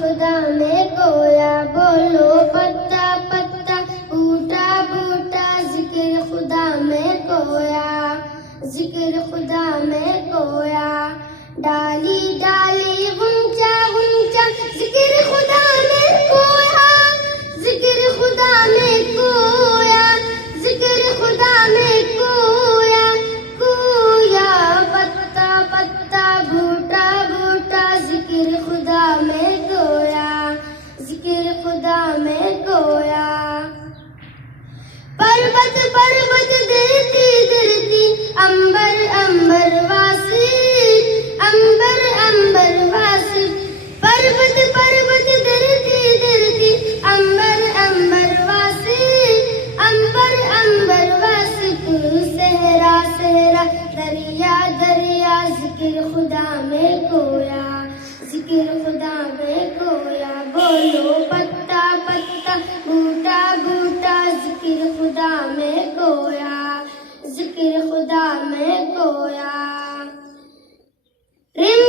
خدا میں گویا، بولو پتا پتا بوٹا بوٹا، ذکر خدا میں گویا، ذکر خدا میں گویا، ڈالی ڈالی غنچہ غنچہ، ذکر خدا میں گویا، ذکر خدا میں گویا، ذکر خدا میں گویا، گویا پتا پتا بوٹا بوٹا، ذکر خدا میں گویا، ذکر خدا میں گویا، پربت پربت درتی درتی، امبر امبر واسی، امبر امبر واسی، پربت پربت درتی درتی، امبر امبر واسی، امبر امبر واسی، صحرا صحرا، دریا دریا، ذکر خدا میں گویا، ذکر خدا میں گویا، بولو پتا پتا بوٹا بوٹا، ذکر خدا میں گویا، ذکر خدا میں گویا، رم